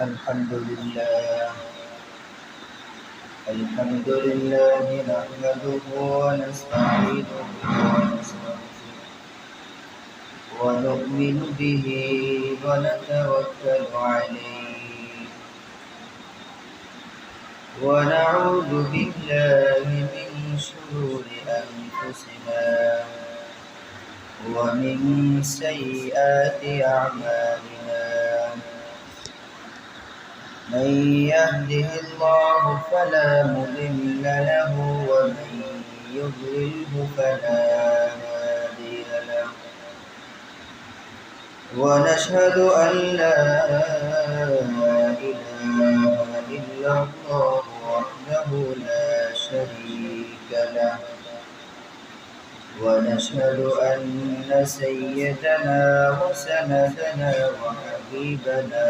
الحمد لله الحمد لله نحمده ونستعينه ونستغفره ونؤمن به ونتوكل عليه ونعوذ بالله من شرور أنفسنا ومن سيئات أعمالنا من يهده الله فلا مضل له ومن يضلله فلا هادي له ونشهد أن لا إله إلا الله وحده لا شريك له ونشهد أن سيدنا وسندنا وحبيبنا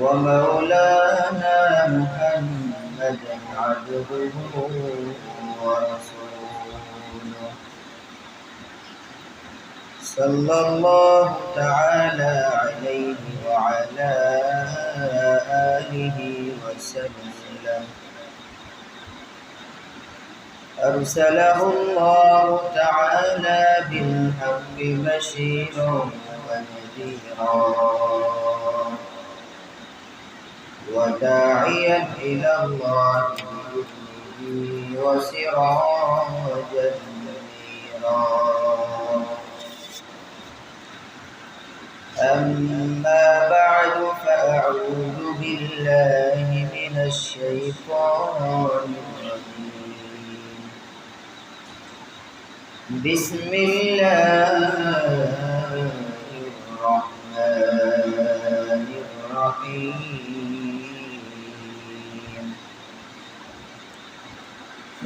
ومولانا محمدا عبده ورسوله صلى الله تعالى عليه وعلى آله وسلم أرسله الله تعالى بالحق بشيرا ونذيرا وداعيا إلى الله بإذنه وسراجا منيرا أما بعد فأعوذ بالله من الشيطان الرجيم بسم الله الرحمن الرحيم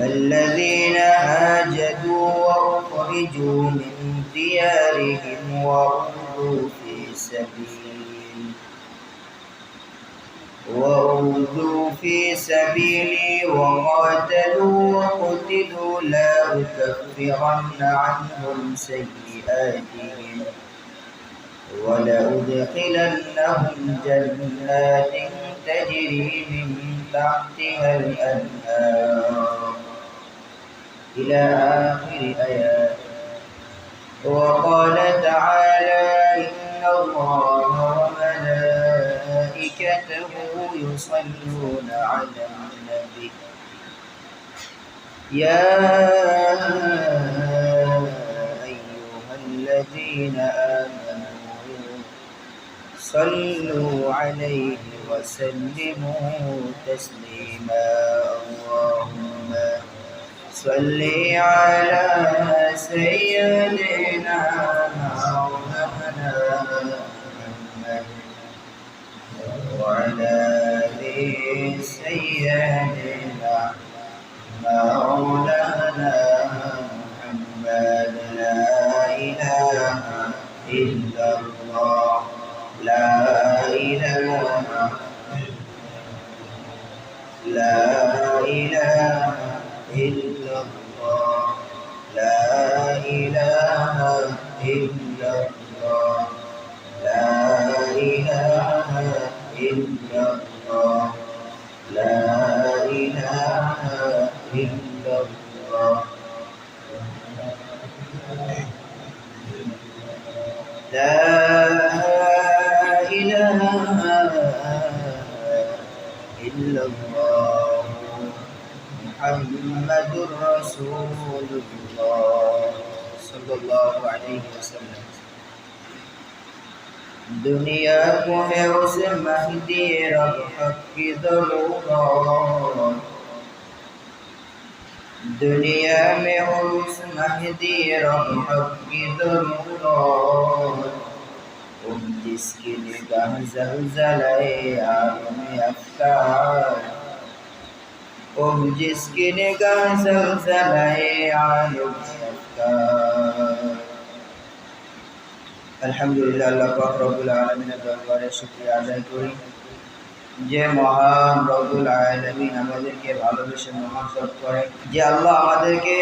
الذين هاجروا وأخرجوا من ديارهم وأوذوا في سبيلي وقاتلوا وقتلوا لا أكفرن عنهم سيئاتهم ولأدخلنهم جنات تجري من تحتها الأنهار إلى آخر آيات. وقال تعالى إن الله وملائكته يصلون على النبي يا أيها الذين آمنوا صلوا عليه وسلموا تسليما اللهم صل على سيدنا مولانا محمد وعلى آل سيدنا مولانا محمد لا إله إلا الله لا إله إلا الله لا إله إلا الله لا إله إلا الله لا إله إلا الله لا إله إلا الله محمد رسول الله صلى الله عليه وسلم दुनिया को है उसे महदी रब हक की ज़रूरत दुनिया में हो उस महदी रब हक की ज़रूरत जिसकी निगाह ज़लज़ले आलम अफ़कार जिसकी निगाह ज़लज़ले आलम अफ़कार अल्हम्दुलिल्लाह अल्लाह पाक रब्बुल आलमीনের দরবারে শুকরিয়া আদায় করি যে মহান রব্বুল আলামিন আমাদেরকে ভালোবেসে মহব্বত করে যে আল্লাহ আমাদেরকে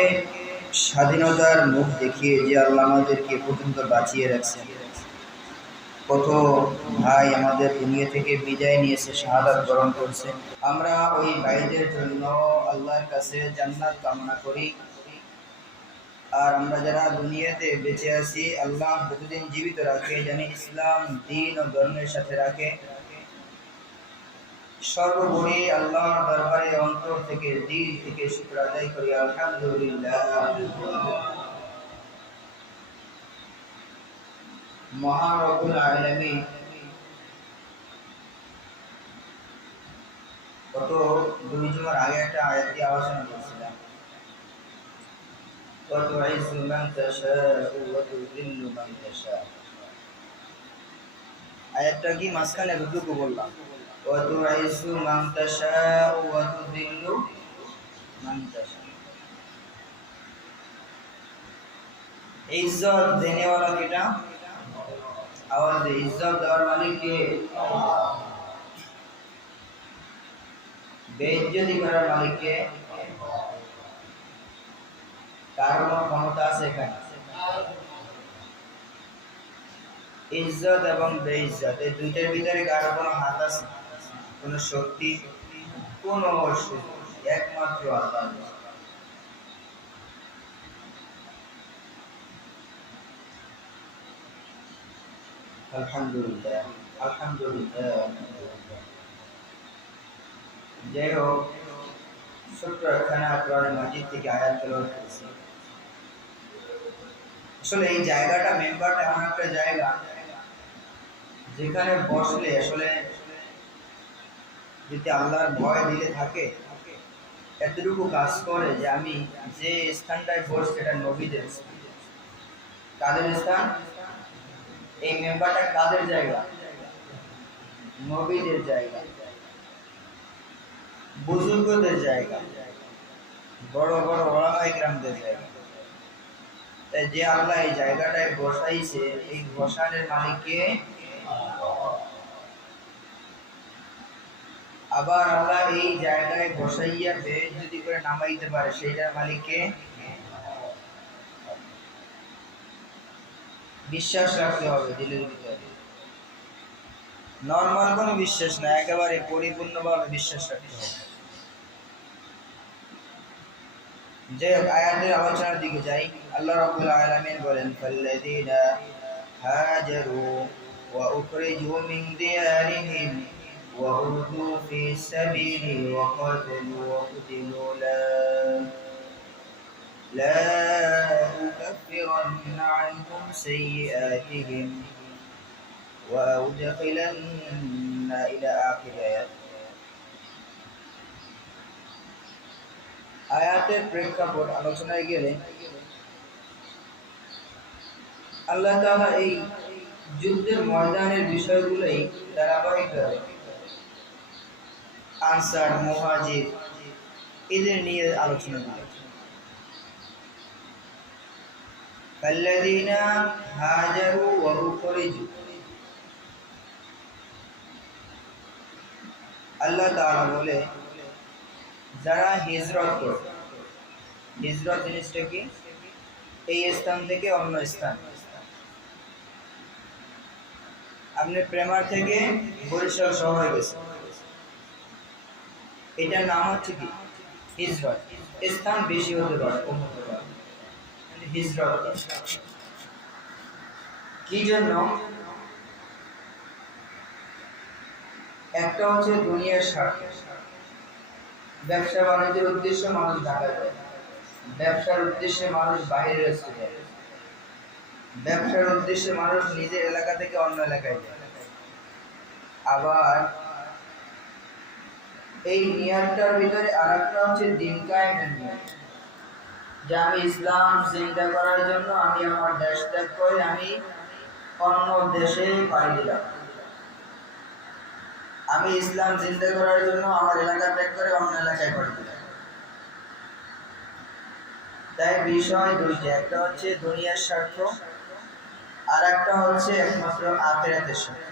স্বাধীনতার মুখ দেখিয়ে যে আল্লাহ আমাদেরকে পর্যন্ত বাঁচিয়ে রাখছেন। কত ভাই আমাদের দুনিয়া থেকে বিদায় নিয়েছে, শাহাদাত বরণ করছে। আমরা ওই ভাইদের জন্য আল্লাহর কাছে জান্নাত কামনা করি। আর আমরা যারা দুনিয়াতে বেঁচে আছি, আল্লাহ যতদিন জীবিত রাখে যেন ইসলাম দ্বীন ও ধর্মের সাথে রাখে। সর্বোপরি আল্লাহর দরবারে অন্তর থেকে দিল থেকে শুকর আদায় করি আলহামদুলিল্লাহ। মহান রব্বুল আলামিন গত 2 জুমার আগে একটা আয়াত দিয়ে আলোচনা করছিলাম, وتعز من تشاء وتذل من تشاء। আয়াতটা কি মাঝখানে এতটুকু বললাম, وتعز من تشاء وتذل من تشاء। ইজ্জত দেने वाला কেটা? আওয়াজ ইজ্জত দেওয়ার মালিক কে? বেইজ্জতি করার মালিক কে? কার কোনো ক্ষমতা আছে এখানে? ইজ্জত এবং বেইজ্জত এই দুইটার ভিতরে কার কোনো হাত আছে? কোনো শক্তি? কোনো একমাত্র আল্লাহ। আলহামদুলিল্লাহ আলহামদুলিল্লাহ। যাই হোক, ছোট্ট একখানা কোরআন মাজিদ থেকে আয়াত তেলাওয়াত করেছি। আসলে এই জায়গাটা, মেম্বারটা এমন একটা জায়গা যেখানে বসলে আসলে যদি আল্লাহর ভয় দিলে থাকে, এতটুকু কাজ করে যে আমি যে স্থানটায় বসছি এটা নবীদের স্থান। কাদের স্থান? এই মেম্বারটা কাদের জায়গা? নবীদের জায়গা, বুজুর্গদের জায়গা, বড় বড় ওলামায়ে কিরামদের জায়গা। তাই যে আল্লাহ এই জায়গাটায় বসাইছে, এই বসানের মালিক কে? আবার আল্লাহ এই জায়গায় বসাইয়া বেইজ্জতি করে নামাইতে পারে, সেইটার মালিক কে? বিশ্বাস রাখতে হবে দিলের ভিতরে, নরমাল কোনো বিশ্বাস না, একেবারে পরিপূর্ণভাবে বিশ্বাস রাখতে হবে। যে আয়াতের আলোচনার দিকে যাই, আল্লাহ রাব্বুল আলামিন বলেন, ফাল্লাযীনা হাজারু ওয়া উখরিজু মিন দিয়ারিহিম ওয়া উযু ফি সাবিলি ওয়া কাতালু ওয়া কুতিলু লা উকাফিরান্না আনহুম সাইয়্যাতিহিম ওয়া উদখিলান্না ইলা আখির আয়াত। আয়াতের প্রেক্ষাপট আলোচনায় গেলে আল্লাহ তাআলা এই যুদ্ধের ময়দানের বিষয়গুলোই ধারাবাহিকভাবে আনসার, মুহাজির এদের নিয়ে আলোচনা করেছেন। ফাল্লাযীনা হাজারু ওয়া উখরিজু, আল্লাহ তাআলা বলে যারা হিজরত করে। হিজরত জিনিসটা কি? এই স্থান থেকে অন্য স্থান। আপনি প্রেমার থেকে বরিশাল শহরে গেছেন, এটার নাম হচ্ছে কি? হিজরত। স্থান বেশি হতে পারে, কম হতে পারে, হিজরত। কি জন্য? একটা হচ্ছে দুনিয়ার স্বার্থ, ব্যবসা বাণিজ্যের উদ্দেশ্যে মানুষ ঢাকায় যায়, ব্যবসার উদ্দেশ্যে মানুষ বাইরে যায়, ব্যবসার উদ্দেশ্যে মানুষ নিজের এলাকা থেকে অন্য এলাকায় যায়। আবার এই নিয়তটার ভিতরে আরেকটা হচ্ছে দিন কায়েমের নিয়ত, যে আমি ইসলাম জিন্দা করার জন্য আমি আমার দেশ ত্যাগ করে আমি অন্য দেশে পাড়ি দিলাম। আমি ইসলাম জিন্দা করার জন্য আমার এলাকা ত্যাগ করে অন্য এলাকায় পাড়ি দিলাম। তাই বিষয় দুইটা, একটা হচ্ছে দুনিয়ার স্বার্থ, আর একটা হচ্ছে একমাত্র আখিরাতের স্বার্থ।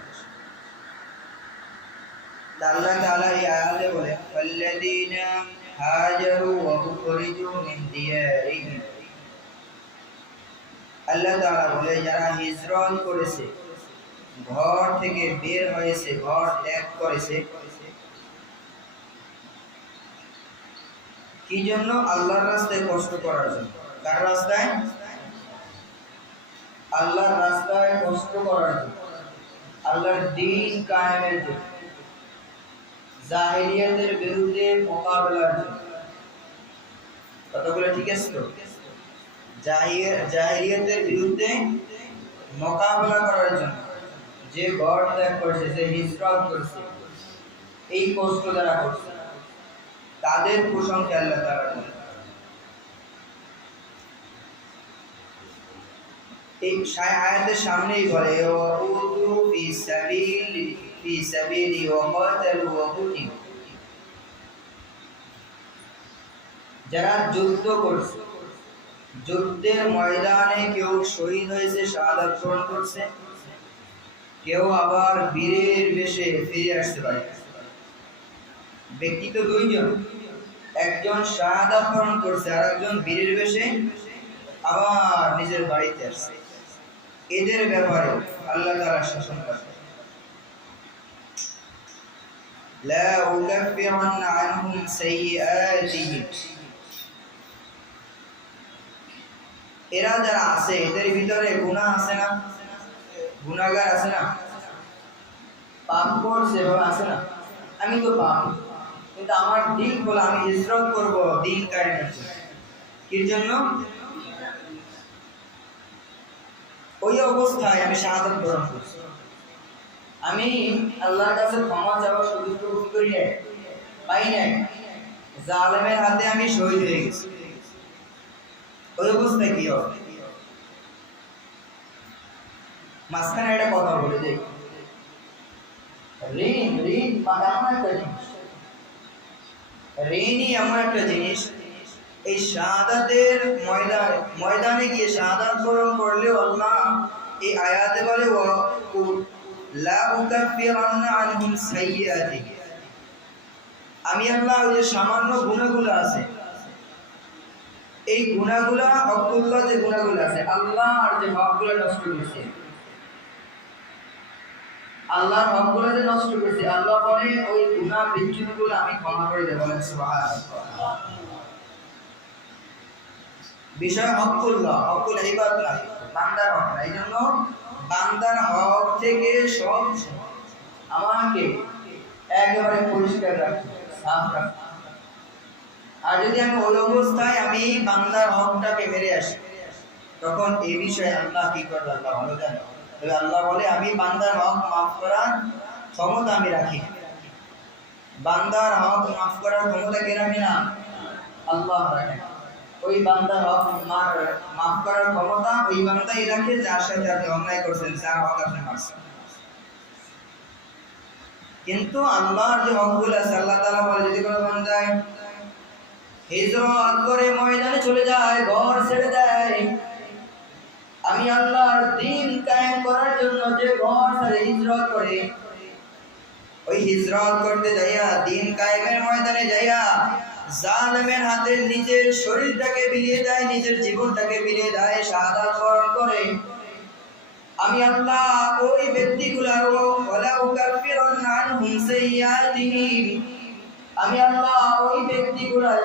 আল্লাহ তাআলা এই আয়াতে বলে, ফাল্লাযীনা হাজারু ওয়া উখরিজু মিন দিয়ারিহিম আল্লাহ তাআলা বলে যারা হিজরত করেছে, ঘর থেকে বের হয়েছে, ঘর ত্যাগ করেছে, কি জন্য? আল্লাহর রাস্তায় কষ্ট করার জন্য। কার রাস্তায়? আল্লাহর রাস্তায় কষ্ট করার জন্য, আল্লাহর দ্বীন কায়েমের জন্য, জাহেলিয়াতের বিরুদ্ধে মোকাবেলার জন্য। কথাগুলো ঠিক আছে তো? জাহেলিয়াতের বিরুদ্ধে মোকাবেলা করার জন্য যে ঘর ত্যাগ করেছে, যে হিজরত করেছে, এই কষ্ট যারা করছে তাদের প্রশংসা আল্লাহ তাআলা করেন। এই আয়াতের সামনেই বলে ওয়াউযু ফি সাবিলি ওয়া কাতালু ওয়া কুতিলু, যারা যুদ্ধ করছে, যুদ্ধের ময়দানে কেউ শহীদ হয়েছে, শাহাদাত বরণ করছে, কেউ আবার বীরের বেশে ফিরে আসতে পারে। ব্যক্তি তো দুইজন, একজন শাহাদাত বরণ করছে আর একজন বীরের বেশে আবার নিজের বাড়িতে আসছে। এদের ব্যাপারে আল্লাহ তাআলা শাসন করেন, লা উকাফিরান্না আনহুম সাইয়্যাতিহিম। এরা যারা আছে এদের ভিতরে গুনাহ আছে না? গুনাহগার আছে না? পাপ করছে বাবা, আছে না? আমি তো পাপ, কিন্তু আমার দিল বলে আমি হিজরত করব দিন কায়েমের জন্য। কির জন্য? ওই অবস্থায় আমি শাহাদাত বরণ করছি, আমি আল্লাহর কাছে ক্ষমা চাওয়ার সুযোগ করি নাই, পাই নাই, জালেমের হাতে আমি শহীদ হয়ে গেছি। ওই অবস্থায় কি হবে? মাঝখানে একটা কথা বলে দেই, ঋণ এমন একটা জিনিস, ঋণই এমন একটা জিনিস, এই শাহাদাতের ময়দানে গিয়ে শাহাদাত বরণ করলেও আল্লাহ এই আয়াতে বলে লা উকাফিরান্না আনহুম সাইয়্যাতিহিম, আমি আল্লাহ ওই যে সামান্য গুনাহগুলো আছে, এই গুনাহগুলো হকুল্লাহ, যে গুনাহগুলো আছে আল্লাহর যে হকগুলো নষ্ট করছে, আল্লাহর হকগুলো যে নষ্ট করছে, আল্লাহ বলে ওই গুনাহ বিচ্যুতিগুলো আমি ক্ষমা করে দেব। বলেন সুবহানাল্লাহ। বিষয় হকুল্লাহ, হকুল ইবাদ না, বান্দার হক না। এই জন্য বান্দার হক থেকে সব আমাকে একেবারে পরিষ্কার রাখতে, সাফ রাখতে। আর যদি আমি ওই অবস্থায় আমি বান্দার হকটাকে মেরে আসি, তখন এই বিষয়ে আল্লাহ কি করবে? আল্লাহ ভালো জানে। তবে আল্লাহ বলে আমি বান্দার হক মাফ করার ক্ষমতা আমি রাখি। বান্দার হক মাফ করার ক্ষমতা কে রাখে না? আল্লাহ রাখে। ওই বান্দার হক মাফ করার ক্ষমতা ওই বান্দাই রাখে যার সাথে আপনি অন্যায় করছেন, যার হক আপনি মারছেন। কিন্তু আল্লাহর যে হকগুলো আছে, আল্লাহ তাআলা বলে যদি কোনো বান্দায় হিজরত করে ময়দানে চলে যায়, ঘর ছেড়ে দেয়, আমি আল্লাহর দ্বীন কায়েম করার জন্য যে ঘর ছেড়ে হিজরত করে, ওই হিজরত করতে যাইয়া দ্বীন কায়েমের ময়দানে যাইয়া জালেমের হাতে নিজের শরীরটাকে বিলিয়ে দেয়, নিজের জীবনটাকে বিলিয়ে দেয়, শাহাদাত বরণ করে, আমি আল্লাহ ওই ব্যক্তিগুলোর ওয়ালা উকাফিরান্না আনহুম সাইয়্যাতিহিম, আমি আল্লাহ ওই ব্যক্তিগুলোর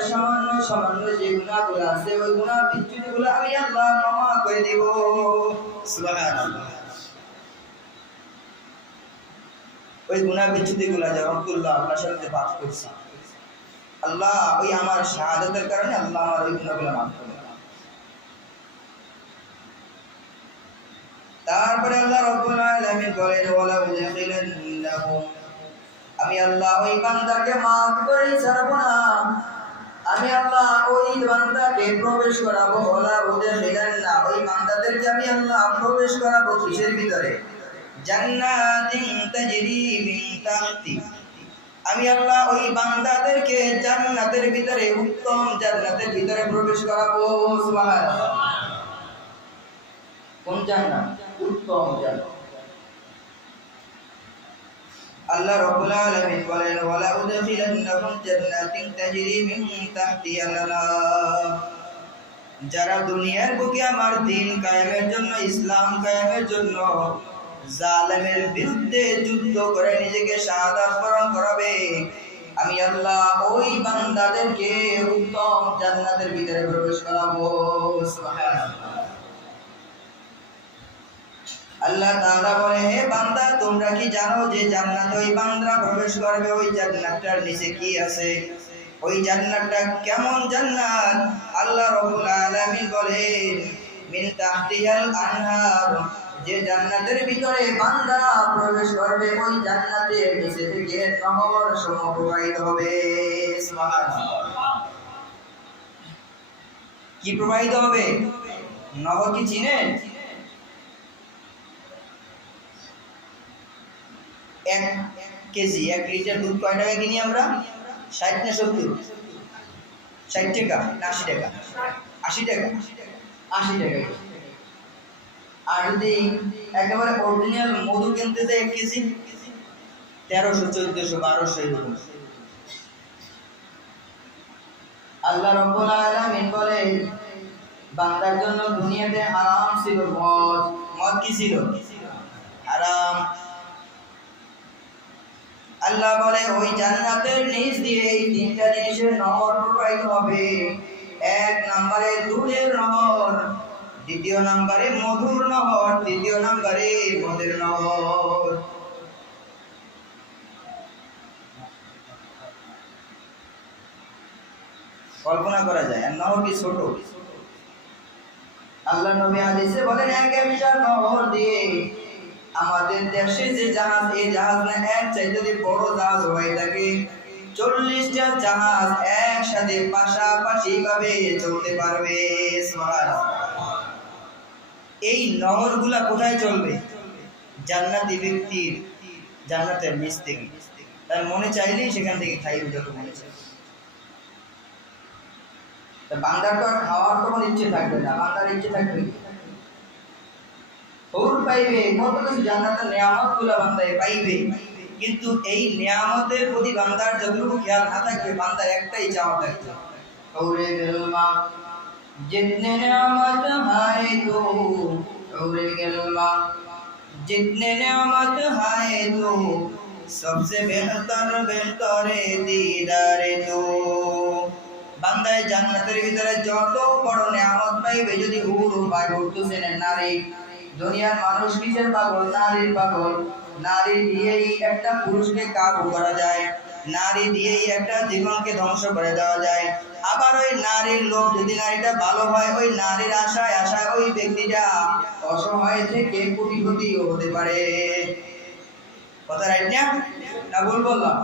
সামান্য যে গুনাহগুলো আছে, ওই গুনাহ বিচ্যুতিগুলো আমি আল্লাহ ক্ষমা করে দেব। সুবহানাল্লাহ। ওই গুনাহ বিচ্যুতিগুলো যে হকুল্লাহ আল্লাহর সাথে পাপ করছি, আল্লাহ ওই আমার শাহাদাতের কারণে আল্লাহ আমার ওই গুনাহগুলো মাফ করে দেন। তারপরে আল্লাহ রাব্বুল আলামিন বলেন ওয়ালা উদখিলান্নাহুম, আমি আল্লাহ ওই বান্দাকে মাফ করে ছাড়ব না, আমি আল্লাহ ওই বান্দাকে প্রবেশ করাবো। ওয়ালা উদখিলান্না, ওই বান্দাদেরকে আমি আল্লাহ প্রবেশ করাবো কিসের ভিতরে? জান্নাতিন তাজরি মিন তাহতি, আমি আল্লাহ ওই বান্দাদেরকে জান্নাতের ভিতরে, উত্তম জান্নাতের ভিতরে প্রবেশ করাবো। সুবহানাল্লাহ। কোন জান্নাত? উত্তম জান্নাত। আল্লাহ রাব্বুল আলামিন বলেন ওয়ালা উদখিলান্নাহুম জান্নাতিন তাজরি মিন তাহতিহাল আনহার, যারা দুনিয়ার বুকে আমার দিন কায়েমের জন্য, ইসলাম কায়েমের জন্য জালেমের বিরুদ্ধে যুদ্ধ করে নিজেকে শাহাদাত বরণ করাবে, আমি আল্লাহ ওই বান্দাদেরকে উত্তম জান্নাতের ভিতরে প্রবেশ করাবো। সুবহানাল্লাহ। আল্লাহ তাআলা বলে, হে বান্দা, তোমরা কি জানো যে জান্নাতে ওই বান্দারা প্রবেশ করবে, ওই জান্নাতটার নিচে কি আছে? ওই জান্নাতটা কেমন জান্নাত? আল্লাহ রাব্বুল আলামিন বলেন, মিন তাহতিহাল আনহার, যে জান্নাতের ভিতরে বান্দারা প্রবেশ করবে ওই জান্নাতের নিচে থেকে নহর সমূহ প্রবাহিত হবে। সুবহানাল্লাহ। কি প্রবাহিত হবে? নহর কি চিনেন? 1 কেজি 1 লিটার দুধ কয় টাকা কিনি আমরা? 60 না 70? 60 টাকা না 80 টাকা? 80 টাকা। 80 টাকা। আর যদি একেবারে অরিজিনাল মধু কিনতে যাই 1 কেজি 1300, 1400, 1200 এরকম। আল্লাহ রাব্বুল আলামিন বলেন, বান্দার জন্য দুনিয়াতে হারাম ছিল মদ। মদ কি ছিল? হারাম। আল্লাহ বলে, ওই জান্নাতের নিচ দিয়ে এই 3টা জিনিসের নহর প্রবাহিত হবে। 1 নম্বরে দুধের নহর, 2 নম্বরে মধুর নহর, 3 নম্বরে মদের নহর। কল্পনা করা যায় আর নহর কি ছোট? আল্লাহ নবী হাদিসে বলেন, 1 নহর দিয়ে আমাদের দেশে যে জাহাজ, এই জাহাজ না এক চাই যদি বড় জাহাজ হয় থাকে 40টা জাহাজ একসাথে পাশাপাশি ভাবে চলতে পারবে। সুবহানাল্লাহ। এই নহরগুলা কোথায় চলবে? জান্নাতি ব্যক্তির জান্নাতের নিচ থেকে, তার মনে চাইলেই সেখান থেকে খাইবে যত মনে চায়। তা বান্দার তো আর খাওয়ার কোনো ইচ্ছে থাকবে না, বান্দার ইচ্ছে থাকবে হুর পাইবে, কত কিছু জান্নাতের নিয়ামতগুলো বান্দায় পাইবে। কিন্তু এই নিয়ামতের প্রতি বান্দার যতটুকু খেয়াল না থাকবে, বান্দার একটাই চাওয়া থাকবে, হুরে গেলমা जितने नियामत है तो, হুরে গেলমা जितने नियामत है तो, सबसे बेहतर बेहतरे दीदारे तो। বান্দায় জান্নাতের ভিতরে যত বড় নিয়ামত পাইবে, যদি হুর পায়, হুর তো চেনেন নারী। দুনিয়ার মানুষ কিসের পাগল? নারীর পাগল। নারী দিয়েই একটা পুরুষকে কাবু করা যায়, নারী দিয়েই একটা জীবনকে ধ্বংস করে দেওয়া যায়। আবার ওই নারীর লোভ, যদি নারীটা ভালো হয়, ওই নারীর আশায় আশায় ওই ব্যক্তিটা অসহায় থেকে কোটিপতিও হতে পারে। কথা রাইট না? না ভুল বললাম?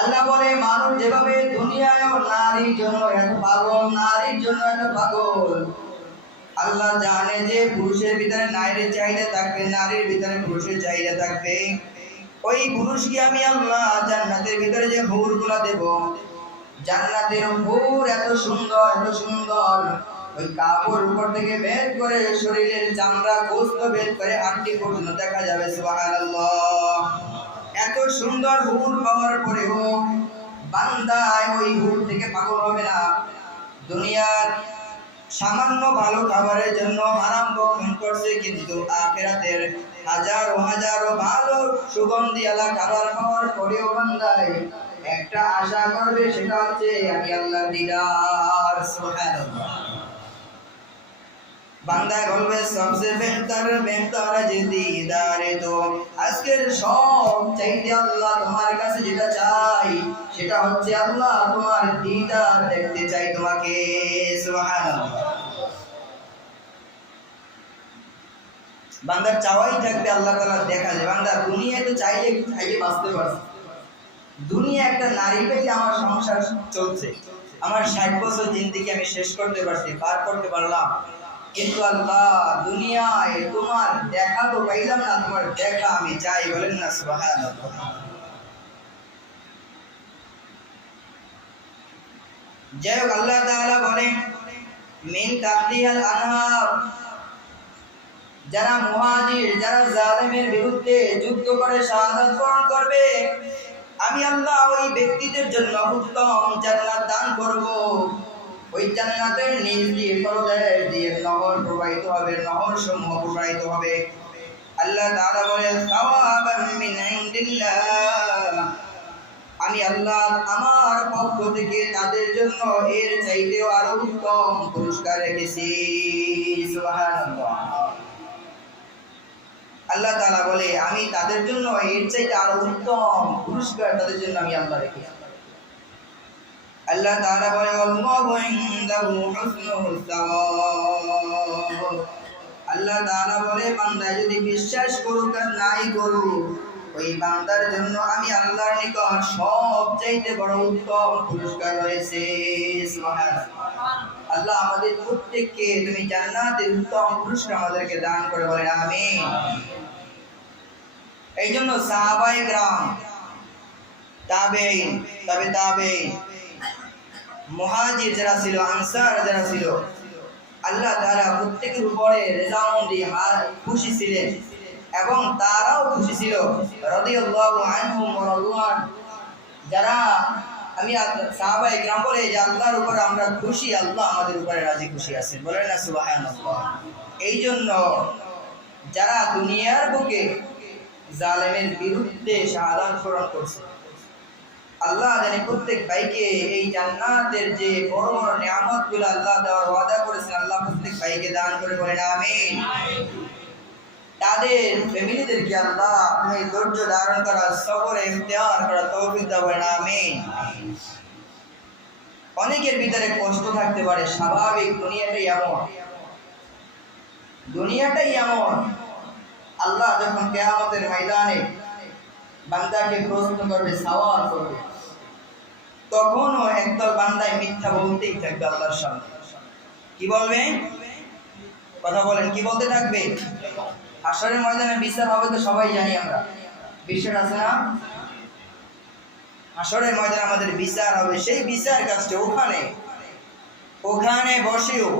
আল্লাহ বলে, মানুষ যেভাবে দুনিয়ায় নারীর জন্য এত পাগল, নারীর জন্য এত পাগল, আল্লাহ জানে যে পুরুষের ভিতরে নারীর চাহিদা থাকবে, নারীর ভিতরে পুরুষের চাহিদা থাকবে। ওই পুরুষকে আমি আল্লাহ জান্নাতের ভিতরে যে হুরগুলা দেব, জান্নাতের হুর এত সুন্দর, এত সুন্দর, ওই কাপড় উপর থেকে বের করে শরীরের চামড়া গোস্ত বের করে হাড়ি পর্যন্ত দেখা যাবে। সুবহানাল্লাহ। এত সুন্দর হুর পাওয়ার পরেও বান্দায় ওই হুর থেকে পাগল হবে না। দুনিয়ার সামান্য ভালো খাবারের জন্য হারাম ভক্ষণ করছে, কিন্তু আখিরাতের হাজারো হাজারো ভালো সুগন্ধিওয়ালা খাবার খাওয়ার পরেও বান্দায় একটা আশা করবে, সেটা হচ্ছে আমি আল্লাহর দিদার। সুবহানাল্লাহ। বান্দা বলবে, সবচেয়ে বেহতর বেহতর যে দিদারে তো, আজকের সব চাইতে আল্লাহ তোমার কাছে যেটা চাই, সেটা হচ্ছে আল্লাহ তোমার দিদার দেখতে চাই তোমাকে। সুবহানাল্লাহ। বান্দার চাওয়াই থাকবে আল্লাহ তাআলা দেখা যায়। বান্দা দুনিয়ায় তো চাইলে চাইলে বাঁচতে পারছে, দুনিয়া একটা নারী পেলে আমার সংসার চলছে, আমার 60 বছর জিন্দেগি আমি শেষ করতে পারছি, পার করতে পারলাম। কিন্তু আল্লাহ, দুনিয়ায় তোমার দেখা তো পাইলাম না, তোমার দেখা আমি চাই। বলেন না সুবহানাল্লাহ। যাই হোক, আল্লাহ তাআলা বলেন, মিন তাহতিহাল আনহার, যারা মুহাজির, যারা জালেমের বিরুদ্ধে যুদ্ধ করে শাহাদাত বরণ করবে, আমি আল্লাহ ওই ব্যক্তিদের জন্য উত্তম জান্নাত দান করব। ওই জান্নাতের নিচ দিয়ে তলদেশ দিয়ে নহর প্রবাহিত হবে, নহর সমূহ প্রবাহিত হবে। আল্লাহ তাআলা বলেন সাওয়াবাম মিন ইনদিল্লাহ, আমি আল্লাহ আমার পক্ষ থেকে তাদের জন্য এর চাইতেও আরো উত্তম পুরস্কার রেখেছি। সুবহানাল্লাহ। আল্লাহ তাআলা বলে আমি তাদের জন্য এর চাইতে আরো উত্তম পুরস্কার তাদের জন্য আমি আল্লাহ রেখেছি। আল্লাহ তাআলা বলে আল্লাহু ইনদাহু হুসনুস সাওয়াব। আল্লাহ তাআলা বলে বান্দা যদি বিশ্বাস করুক আর নাই করুক, ওই বান্দার জন্য আমি আল্লাহর নিকট সবচাইতে বড় উত্তম পুরস্কার রয়েছে। সুবহানাল্লাহ। আল্লাহ আমাদের প্রত্যেককে তুমি জান্নাতের উত্তম পুরস্কার আমাদেরকে দান করে বলেন আমিন। এই জন্য সাহাবায়ে কেরাম, তাবেঈন, তাবেঈন, মুহাজির যারা ছিল, আনসার যারা ছিল, আল্লাহ তাআলা প্রত্যেকের উপরে রেজামন্দি খুশি ছিলেন এবং তারাও খুশি ছিল। রাদিয়াল্লাহু আনহুম ওয়া রাদওয়ান। যারা আমি সাহাবায়ে কেরাম বলে যে আল্লাহর উপর আমরা খুশি, আল্লাহ আমাদের উপরে রাজি খুশি আছেন, বলেন না সুবহানাল্লাহ। এই জন্য যারা দুনিয়ার বুকে জালেমের বিরুদ্ধে শাহাদাত বরণ করছে, আল্লাহ জানে প্রত্যেক ভাইকে এই জান্নাতের যে বড় বড় নিয়ামতগুলো আল্লাহ দেওয়ার ওয়াদা করেছেন, আল্লাহ প্রত্যেক ভাইকে দান করে বলেন আমিন। তাদের ফ্যামিলিদেরকে আল্লাহ আপনি ধৈর্য ধারণ করা, সবরে ইখতিয়ার করা তৌফিক দাও, বলেন আমিন। অনেকের ভিতরে কষ্ট থাকতে পারে, স্বাভাবিক, দুনিয়াটাই এমন। আল্লাহ যখন কিয়ামতের ময়দানে বান্দাকে প্রশ্ন করবে, সওয়াল করবে, তখনও একদল বান্দায় মিথ্যা বলতেই থাকবে আল্লাহর সামনে। কি বলবে? কথা বলেন, কি বলতে থাকবে? হাশরের ময়দানে বিচার হবে তো সবাই জানি আমরা, বিশ্বাস আছে না? হাশরের ময়দানে আমাদের বিচার হবে। সেই বিচার কাজটা ওখানে বসেও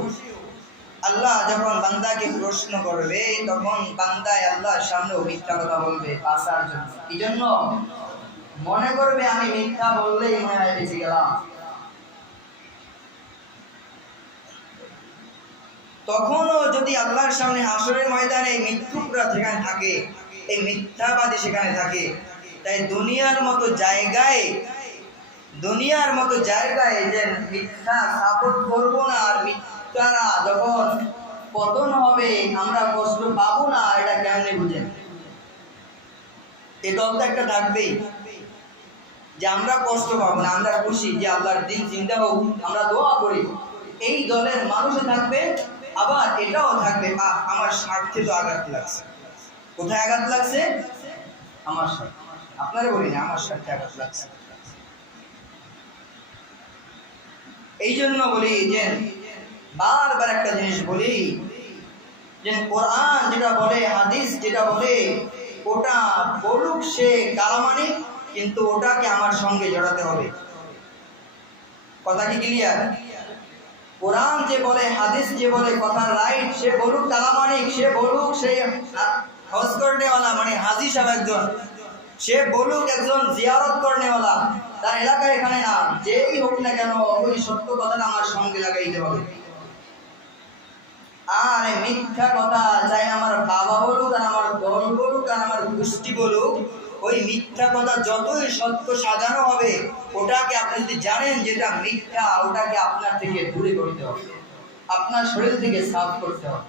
আল্লাহ যখন বান্দাকে প্রশ্ন করবে, তখন বান্দায় আল্লাহর সামনেও মিথ্যা কথা বলবে বাঁচার জন্য। এই জন্য মনে করবে আমি মিথ্যা বললেই মনে হয় বেঁচে গেলাম। তখনও যদি আল্লাহর সামনে হাশরের ময়দানে এই মিথ্যুকরা যেখানে থাকে, এই মিথ্যাবাদী সেখানে থাকে, তাই দুনিয়ার মতো জায়গায় যে মিথ্যা সাপোর্ট করবো না, আর মিথ্যারা যখন পতন হবে আমরা কষ্ট পাবো না, এটা কেমনে বুঝেন? এই দলটা একটা থাকবেই যে আমরা কষ্ট পাবো না, আমরা খুশি যে আল্লাহর দিন চিন্তা হোক, আমরা দোয়া করি। এই দলের মানুষও থাকবে, আবার এটাও থাকবে আমার স্বার্থে তো আঘাত লাগছে। কোথায় আঘাত লাগছে? আমার স্বার্থে। আপনারা বলি না, আমার স্বার্থে আঘাত লাগছে। এই জন্য বলি যে বারবার একটা জিনিস বলি যে কোরআন যেটা বলে, হাদিস যেটা বলে, ওটা বলুক সে কালামানি, কিন্তু ওটাকে আমার সঙ্গে জড়াতে হবে। কথা কি ক্লিয়ার? কোরআন যে বলে, হাদিস যে বলে, কথা রাইট, সে বলুক কালামানিক, সে বলুক সেই হজ করনেওয়ালা, মানে হাজি সাহেব একজন, সে বলুক একজন জিয়ারত করনেওয়ালা, তার এলাকায় এখানে না, যেই হোক না কেন ওই সত্য কথাটা আমার সঙ্গে লাগাইতে হবে। আর মিথ্যা কথা চাই আমার বাবা বলুক, আর আমার দল বলুক, আর আমার গোষ্ঠী বলুক, ওই মিথ্যা কথা যতই সত্য সাজানো হবে, ওটাকে আপনি যদি জানেন যেটা মিথ্যা, ওটাকে আপনার থেকে দূরে করতে হবে, আপনার শরীর থেকে সাফ করতে হবে।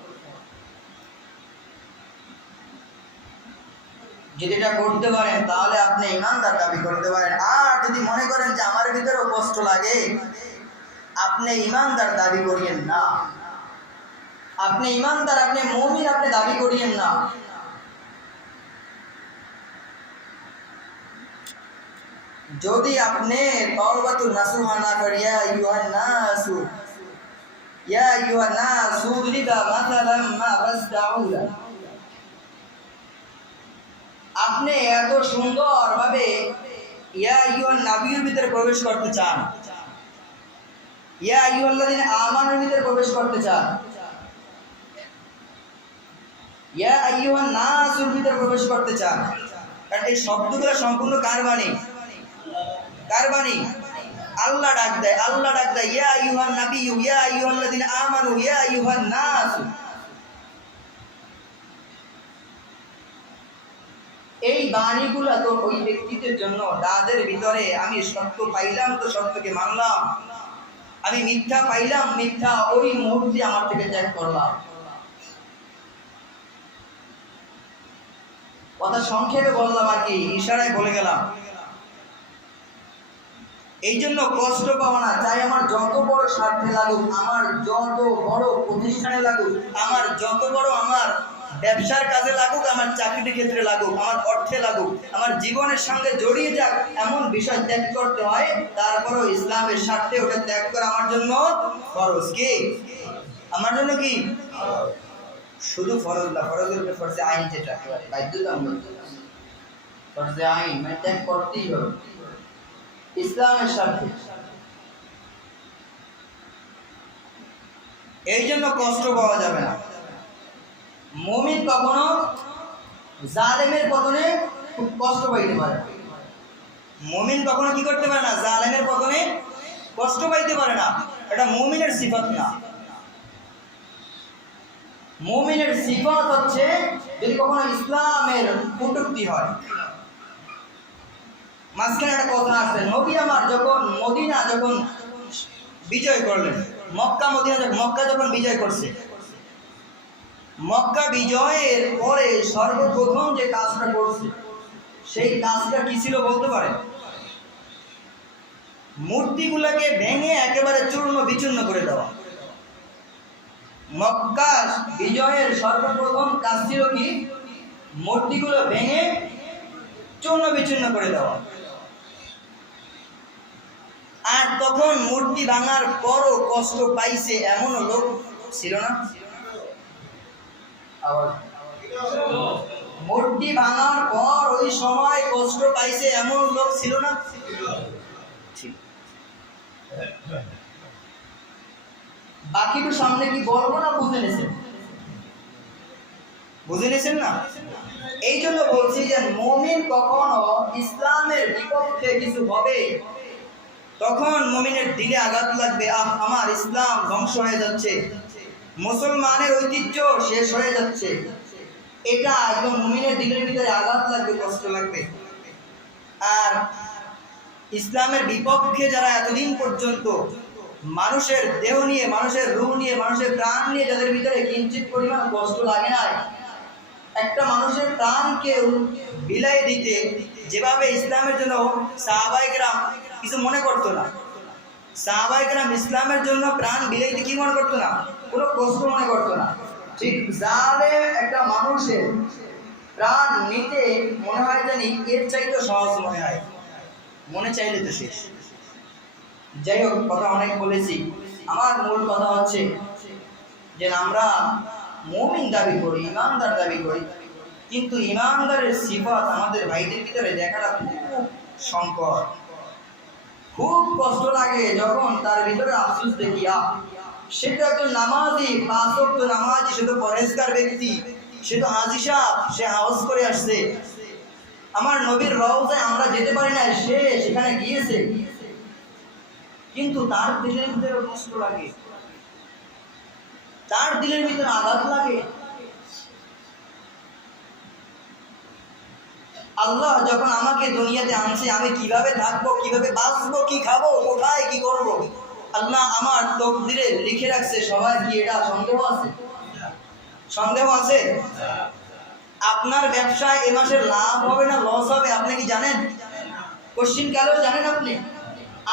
যদি এটা করতে পারেন তাহলে আপনি ইমানদার দাবি করতে পারেন। আর যদি মনে করেন যে আমার ভিতরেও কষ্ট লাগে, আপনি ইমানদার দাবি করিয়েন না। আপনি ইমানদার, আপনি মুমিন, আপনি দাবি করিয়েন না। যদি আপনি তাওবাতুন নাসুহা না করিয়া ইয়া আইয়ুহান নাসু লিদা মাসালাম মা ফাসদাউলা, আপনি এত সুন্দরভাবে ইয়া আইয়ুহান নাবিয়্যির ভিতরে প্রবেশ করতে চান, ইয়া আইয়ুহাল্লাযিনা আমানুর ভিতরে প্রবেশ করতে চান, ইয়া আইয়ুহান নাসুর ভিতরে প্রবেশ করতে চান, কারণ এই শব্দগুলো সম্পূর্ণ কার বাণী? আল্লাহ ডাক দেয়, আল্লাহ ডাক দেয়, ইয়া আইয়ুহান নাবিয়্যু ইয়া আইয়ুহাল্লাযিনা আমানু ইয়া আইয়ুহান নাস। এই বাণীগুলো তো ওই ব্যক্তিদের জন্য যাদের ভিতরে আমি সত্য পাইলাম তো সত্যকে মানলাম, আমি মিথ্যা পাইলাম মিথ্যা ওই মুহূর্তে আমার থেকে ত্যাগ করলাম। কথা সংক্ষেপে বললাম আর কি, ইশারায় বলে গেলাম। এই জন্য কষ্ট পাওয়া না, চাই আমার যত বড় স্বার্থে লাগুক, আমার যত বড় প্রতিষ্ঠানে লাগুক, আমার যত বড় আমার ব্যবসার কাজে লাগুক, আমার চাকরির ক্ষেত্রে লাগুক, আমার অর্থে লাগুক, আমার জীবনের সঙ্গে জড়িয়ে যাক, এমন বিষয় ত্যাগ করতে হয়। তারপরও ইসলামের স্বার্থে ওটা ত্যাগ করা আমার জন্য ফরজ। কি আমার জন্য? কি শুধু ফরজ না, ফরজের উপরে ফরজে আইন, যেটা বাধ্যতামূলক ফরজে আইন, মানে ত্যাগ করতেই হবে ইসলামের স্বার্থে। এই জন্য কষ্ট পাওয়া যাবে না। মুমিন কখনো জালেমের পতনে কষ্ট পাইতে পারে না। মুমিন কখনো কি করতে পারে না? জালেমের পতনে কষ্ট পাইতে পারে না। এটা মুমিনের সিফাত না। মুমিনের সিফাত হচ্ছে যদি কখনো ইসলামের কটূক্তি হয়। মাঝখানে একটা কথা আছে, নবী আমার যখন মদিনা যখন বিজয় করলেন, মক্কা যখন বিজয় করছে, মক্কা বিজয়ের পরে সর্বপ্রথম যে কাজটা করছে সেই কাজটা কি ছিল বলতে পারে? মূর্তিগুলোকে ভেঙে একেবারে চূর্ণ বিচূর্ণ করে দেওয়া। মক্কা বিজয়ের সর্বপ্রথম কাজ ছিল কি? মূর্তিগুলো ভেঙে চূর্ণ বিচূর্ণ করে দেওয়া। আর তখন মূর্তি ভাঙার পরও কষ্ট পাইছে এমনও লোক ছিল না? মূর্তি ভাঙার পর ওই সময় কষ্ট পাইছে এমন লোক ছিল না? বাকিটা সামনে কি বলবো না, বুঝে নিয়েছেন? বুঝে নিয়েছেন না? এই জন্য বলছি যে মুমিন কখনো ইসলামের বিপক্ষে কিছু হবে তখন মুমিনের দিলে আঘাত লাগবে, আমার ইসলাম ধ্বংস হয়ে যাচ্ছে, মুসলমানের ঐতিহ্য শেষ হয়ে যাচ্ছে, এটা একদম মুমিনের দিলের ভিতরে আঘাত লাগবে, কষ্ট লাগবে। আর ইসলামের বিপক্ষে যারা এতদিন পর্যন্ত মানুষের দেহ নিয়ে, মানুষের রূহ নিয়ে, মানুষের প্রাণ নিয়ে যাদের ভিতরে কিঞ্চিত পরিমাণ কষ্ট লাগে না, একটা মানুষের প্রাণকে বিলাই দিতে যেভাবে ইসলামের জন্য সাহাবায়ে কেরাম কিছু মনে করতো না, সাহাবায়ে কেরাম ইসলামের জন্য প্রাণ বিলাইতে কি মনে করতো না? কোনো কষ্ট মনে করতো না। ঠিক জালেম একটা মানুষের প্রাণ নিতে মনে হয় জানি এর চাইতে সহজ মনে হয়, মনে চাইলে তো শেষ। যাই হোক, কথা অনেক বলেছি। আমার মূল কথা হচ্ছে যে আমরা মুমিন দাবি করি, ইমানদার দাবি করি, কিন্তু ইমানদারের সিফাত আমাদের ভাইদের ভিতরে দেখাটা খুব সংকট। খুব কষ্ট লাগে যখন তার ভিতরে আফসোস দেখি, সে তো একজন নামাজি, 5 ওয়াক্ত নামাজি, সে তো পরহেজগার ব্যক্তি, সে তো হাজী সাহেব, সে হজ করে আসছে, আমার নবীর রওজায় আমরা যেতে পারি না, সে সেখানে গিয়েছে, কিন্তু তার দিলের ভিতরে কষ্ট লাগে, তার দিলের ভিতরে আঘাত লাগে। আল্লাহ যখন আমাকে দুনিয়াতে আনছে, আমি কিভাবে থাকবো, কিভাবে বাঁচবো, কি খাবো, কোথায় কি করবো, আল্লাহ আমার তকদিরে লিখে রাখছে। সবার কি এটা সন্দেহ আছে? সন্দেহ আছে? আপনার ব্যবসায় এ মাসে লাভ হবে না লস হবে আপনি কি জানেন? কোশ্চিন কালেও জানেন?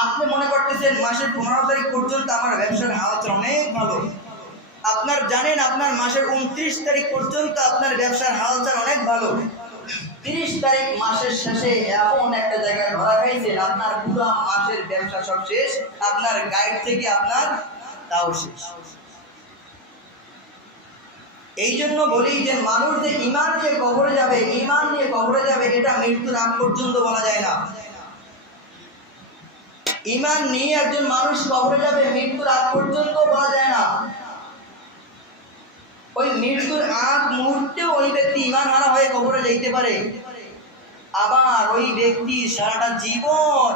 আপনি মনে করতেছেন মাসের 15 তারিখ পর্যন্ত আমার ব্যবসার হালত অনেক ভালো, আপনার জানেন আপনার মাসের 29 তারিখ পর্যন্ত আপনার ব্যবসার হালচাল অনেক ভালো, 30 তারিখ মাসের শেষে এমন একটা জায়গায় ধরা খাইছেন আপনার পুরো মাসের ব্যবসা সব শেষ, আপনার গাইড থেকে আপনার তাও শেষ। এই জন্য বলি যে মানুষ যে ঈমান নিয়ে কবরে যাবে, ঈমান নিয়ে কবরে যাবে, এটা মৃত্যুর আগ পর্যন্ত বলা যায় না। ঈমান নিয়ে একজন মানুষ কবরে যাবে মৃত্যুর আগ পর্যন্ত বলা যায় না। ওই মৃত্যুর আগ মুহূর্তেও ওই ব্যক্তি ঈমান হারা হয়ে কবরে যাইতে পারে, আবার ওই ব্যক্তি সারাটা জীবন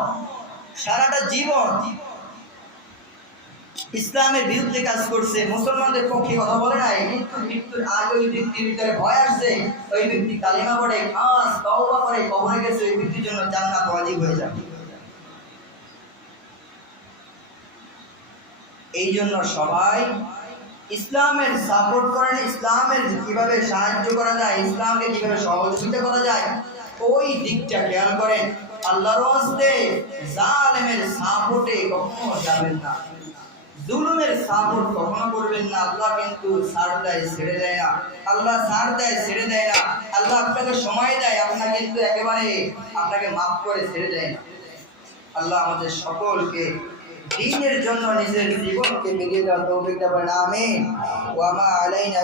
সারাটা জীবন ইসলামের বিরুদ্ধে কাজ করছে, মুসলমানদের পক্ষে কথা বলে নাই, কিন্তু মৃত্যুর আগে ওই ব্যক্তির ভিতরে ভয় আসছে, ওই ব্যক্তি কালিমা পড়ে, খাস তওবা করে কবরে গেছে, ওই ব্যক্তির জন্য জান্নাত ওয়াজিব হয়ে যাবে। এই জন্য সবাই ইসলামের সাপোর্ট করেন, ইসলামের কিভাবে সাহায্য করা যায়, ইসলামকে কিভাবে সহযোগিতা করা যায়, ওই দিকটা খেয়াল করেন। আল্লাহর ওয়াস্তে জালেমের সাপোর্টে কখনো যাবেন না, জুলুমের সাপোর্ট কখনো করবেন না। আল্লাহ কিন্তু ছাড় দেয়, ছেড়ে দেয় না। আল্লাহ ছাড় দেয়, ছেড়ে দেয় না। আল্লাহ আপনাকে সময় দেয়, আপনাকে কিন্তু একেবারে আপনাকে মাফ করে ছেড়ে দেয় না। আল্লাহ আমাদের সকলকে দ্বীনের জন্য নিজের জীবনকে বিলিয়ে দেওয়ার তৌফিক দান করেন। আমিন। ওয়া মা আলাইনা